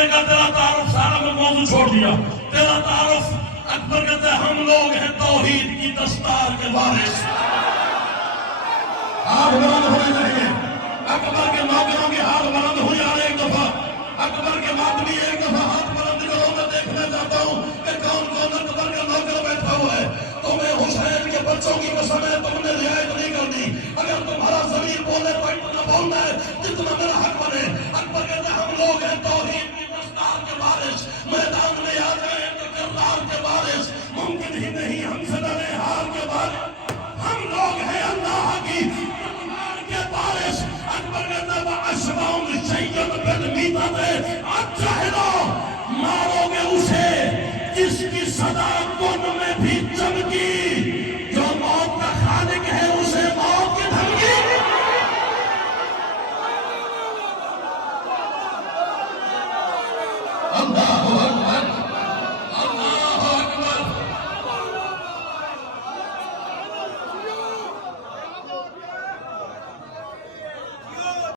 کرنے کا تیرا تعارف سارا میں موضوع چھوڑ دیا. تیرا تعارف اکبر کہتے ہیں ہم لوگ ہیں توحید کی دستار کے وارث. ہاتھ بلند ہونے چاہیے. اکبر کے نوکروں کے ہاتھ بلند ہو جائے ایک دفعہ. اکبر کے ماتمی ایک دفعہ ہاتھ بلند کرو. میں دیکھنا چاہتا ہوں کہ کون کون اکبر کا نوکر بیٹھا ہوا ہے. تمہیں حسین کے بچوں کی قسم ہے تم نے رعایت نہیں کرنی. اگر تمہارا ضمیر بولے تو اتنا بولنا ہے جتنا میرا حق بنے. اکبر کہتے ہیں ہم لوگ ہیں توحید کی دستار کے وارث. میدان میں آ جائیں تو کردار کے وارث. ممکن ہی نہیں ہم سے ڈرے ہار کے وارث. ہم لوگ ہیں اللہ کی تلوار کے وارث. اکبر کہتے ہیں وَأَشْرَعُ الشَّيْءَ بِالْمِيثَاقِ اجھلو مارو گے اسے جس کی صدا کن میں بھی چمکی. جو موت کا خالق ہے اسے موت کی دھمکی. اللہ